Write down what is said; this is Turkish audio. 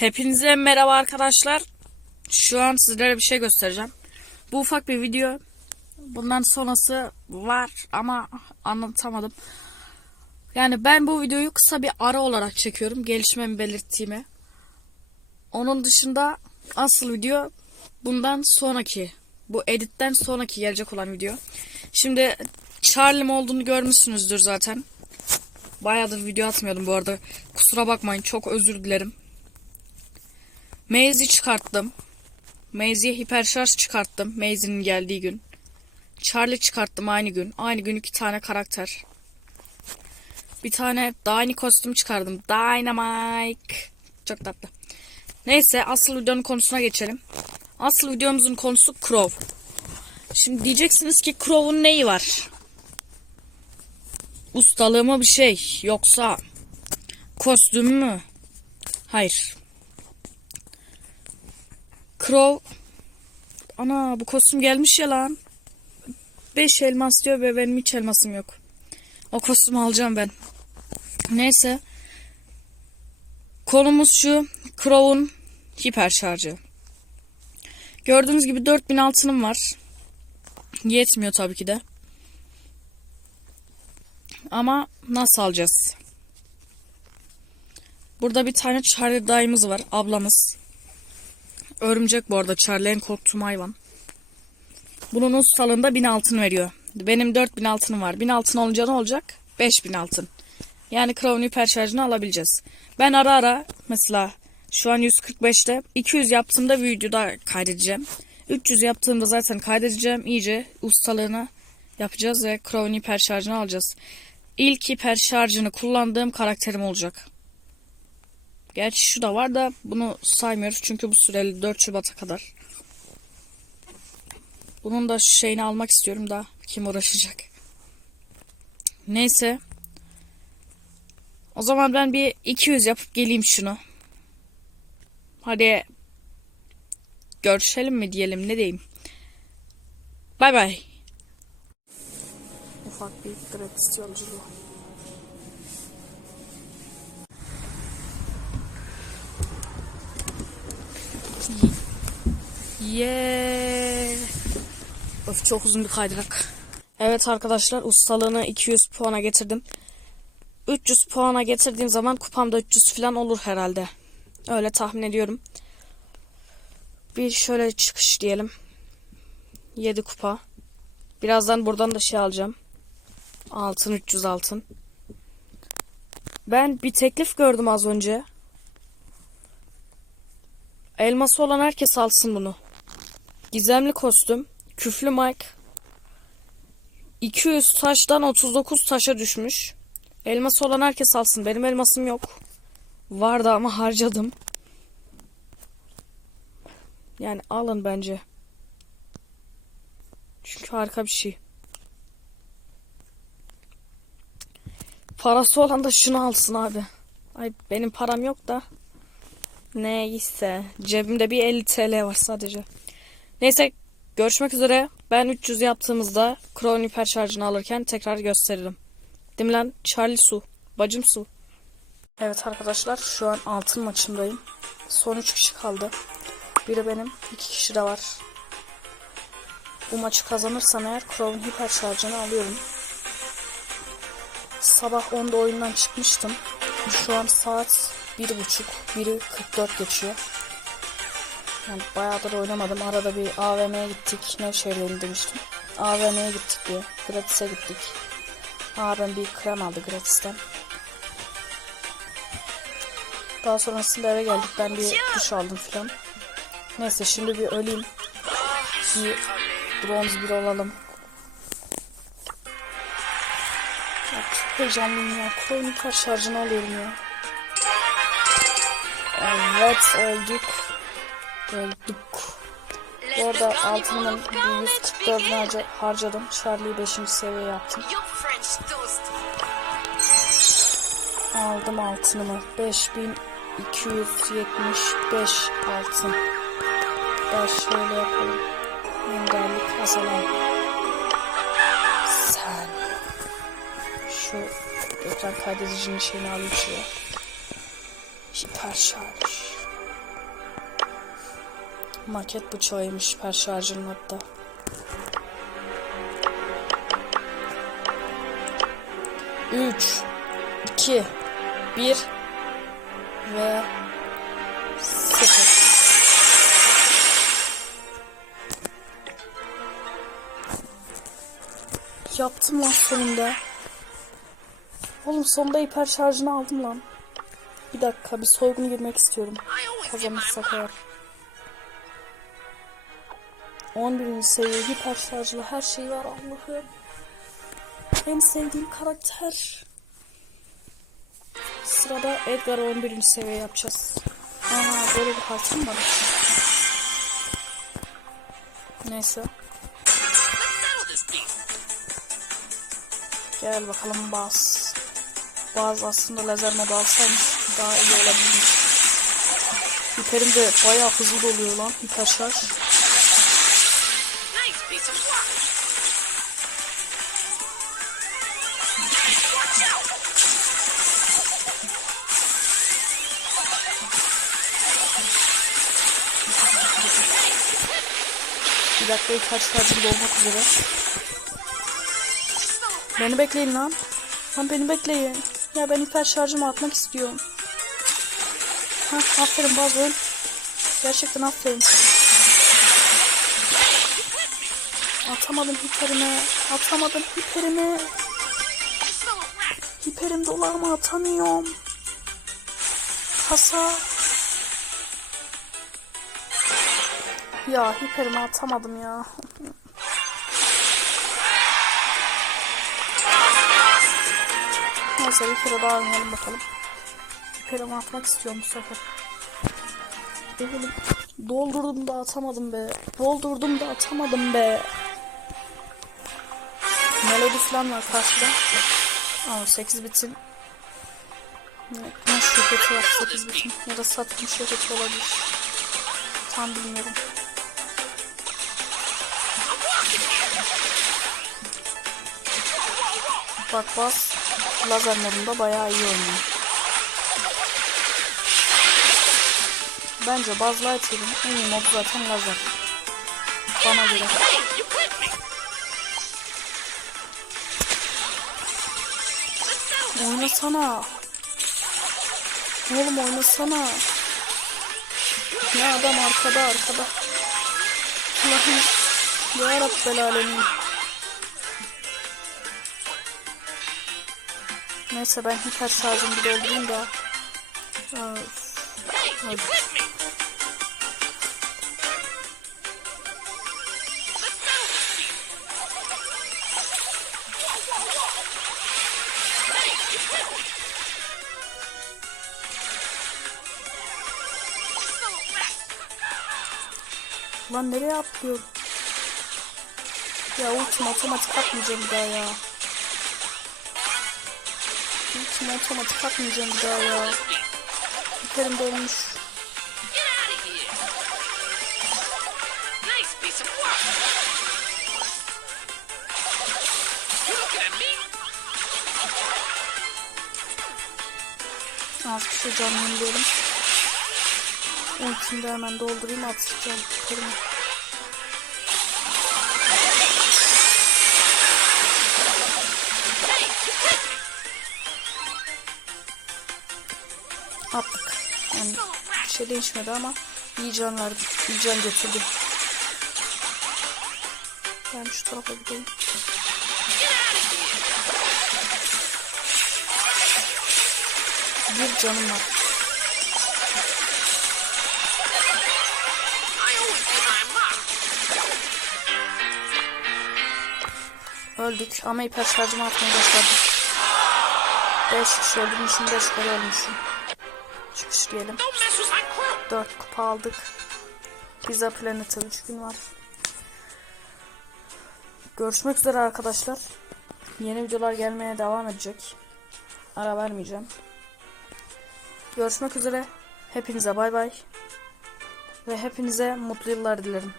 Hepinize merhaba arkadaşlar. Şu an sizlere bir şey göstereceğim. Bu ufak bir video. Bundan sonrası var ama anlatamadım. Yani ben bu videoyu kısa bir ara olarak çekiyorum. Gelişmemi belirttiğimi. Onun dışında asıl video bundan sonraki. Bu editten sonraki gelecek olan video. Şimdi Charlie'm olduğunu görmüşsünüzdür zaten. Bayağıdır video atmıyordum bu arada. Kusura bakmayın çok özür dilerim. Maze'i çıkarttım. Maze'ye hiperşarj çıkarttım. Maze'nin geldiği gün. Charlie çıkarttım aynı gün. Aynı gün iki tane karakter. Bir tane Dynamite kostüm çıkardım. Dynamite. Çok tatlı. Neyse asıl videonun konusuna geçelim. Asıl videomuzun konusu Crow. Şimdi diyeceksiniz ki Crow'un neyi var? Ustalığı mı bir şey yoksa kostümü mü? Hayır. Crow Ana bu kostüm gelmiş ya lan. 5 elmas diyor ve benim hiç elmasım yok. O kostümü alacağım ben. Neyse. Konumuz şu. Crow'un hiper şarjı. Gördüğünüz gibi 4000 altınım var. Yetmiyor tabii ki de. Ama nasıl alacağız? Burada bir tane Charlie dayımız var. Ablamız. Örümcek bu arada Charlie en korktuğum hayvan. Bunun ustalığında 1000 altın veriyor. Benim 4000 altınım var. 1000 altın olunca ne olacak? 5000 altın. Yani Crown hiper şarjını alabileceğiz. Ben ara ara mesela şu an 145'te 200 yaptığımda videoda kaydedeceğim. 300 yaptığımda zaten kaydedeceğim. İyice ustalığını yapacağız ve Crown hiper şarjını alacağız. İlk hiper şarjını kullandığım karakterim olacak. Gerçi şu da var da bunu saymıyoruz çünkü bu süreli 4 Şubat'a kadar. Bunun da şeyini almak istiyorum da kim uğraşacak. Neyse. O zaman ben bir 200 yapıp geleyim şunu. Hadi görüşelim mi diyelim ne diyeyim. Bay bay. Ufak bir gratis yolculuğu. Yeah. Of çok uzun bir kaydırak. Evet arkadaşlar ustalığını 200 puana getirdim. 300 puana getirdiğim zaman kupamda 300 falan olur herhalde. Öyle tahmin ediyorum. Bir şöyle çıkış diyelim. 7 kupa. Birazdan buradan da şey alacağım. Altın 300 altın. Ben bir teklif gördüm az önce. Elması olan herkes alsın bunu. Gizemli kostüm. Küflü Mike. 200 taştan 39 taşa düşmüş. Elması olan herkes alsın. Benim elmasım yok. Vardı ama harcadım. Yani alın bence. Çünkü harika bir şey. Parası olan da şunu alsın abi. Ay benim param yok da. Neyse. Cebimde bir 50 TL var sadece. Neyse görüşmek üzere. Ben 300 yaptığımızda Crown hiper şarjını alırken tekrar gösteririm. Değil? Charlie Su. Bacım Su. Evet arkadaşlar şu an altın maçındayım. Son 3 kişi kaldı. Biri benim. 2 kişi de var. Bu maçı kazanırsam eğer Crown hiper şarjını alıyorum. Sabah 10'da oyundan çıkmıştım. Şu an saat 1.30. Biri 44 geçiyor. Yani bayağıdır oynamadım. Arada bir AVM'ye gittik. Nevşehir'e demiştim. AVM'ye gittik diye. Gratis'e gittik. Abim bir krem aldı gratisten. Daha sonrasında eve geldik. Ben bir duş aldım filan. Neyse şimdi bir öleyim. Bir bronz bir olalım. Ya çok heyecanlıyım ya. Kronik şarjını alıyorum ya. Evet öldük. Öldük. Bu arada 144'ünü harca harcadım. Charlie'yi 5. seviye yaptım. Aldım altınımı. 5275 altın. Ben şöyle yapalım. Engellik azalan. Sen. Şu ekran kaydedicinin şeyini alayım şuraya. Hiper şarj. Maket bıçağıymış per şarjının hatta. Üç, iki, bir ve sıfır. Yaptım lan sonunda. Oğlum sonunda hiper şarjını aldım lan. Bir dakika bir soyguna girmek istiyorum. Kazanırsak eğer. 11. seviye hiper şarjlı her şey var Allah'ım. En sevdiğim karakter. Sırada Edgar 11. seviye yapacağız. Aa böyle bir mı var? Neyse. Gel bakalım bas. Bazı aslında lazer modu alsaymış daha iyi olabilirmiş. Hiperim de bayağı hızlı doluyor lan hiper şarj. Bir dakika hiper şarjım dolmak üzere. Beni bekleyin lan. Lan beni bekleyin. Ya ben hiper şarjımı atmak istiyorum. Ha, aferin Bazıl. Gerçekten aferin. Atamadım hiperimi. Atamadım hiperimi. Hiperim dolu ama atamıyorum. Kasa. Ya hiperimi atamadım ya. Neyse bir kere daha oynayalım bakalım. Hiperimi atmak istiyorum bu sefer. Doldurdum da atamadım be. Doldurdum da atamadım be. Melodi falan var karşıda. Aa 8 bitin. Ne, ne şirketi var 8 bitin. Ya da satım şirketi olabilir. Tam bilmiyorum. Bak bas. Lazer modunda bayağı iyi oynuyor. Bence Buzz Lightyear'ın en iyi modu zaten lazer. Bana göre. Oynasana. Oğlum oynasana. Ya adam arkada arkada. Allah'ım. Ya Rabbel alemin. Clipped me! Let's settle this beef! Hey, you clipped me! Lan nereye atlıyorum? Ya ultim otomatik atmayacağım bir daha ya. Ultim otomatik atmayacağım bir daha ya. Hiperim dolmuş. Az şey canlı yenileyelim. Ultimi de hemen doldurayım atacağım. Hiperimi. Attık. Yani bir şey değişmedi ama iyi can verdi. İyi can getirdi. Ben şu tarafa gideyim. Bir canım var. Öldük ama hiper şarjımı atmaya başladım. 5 kişi öldürmüşüm 5 kere ölmüşüm. Crew! 4 kupa aldık. Pizza Planet'e 3 gün var. Görüşmek üzere arkadaşlar. Yeni videolar gelmeye devam edecek. Ara vermeyeceğim. Görüşmek üzere. Hepinize bay bay. Ve hepinize mutlu yıllar dilerim.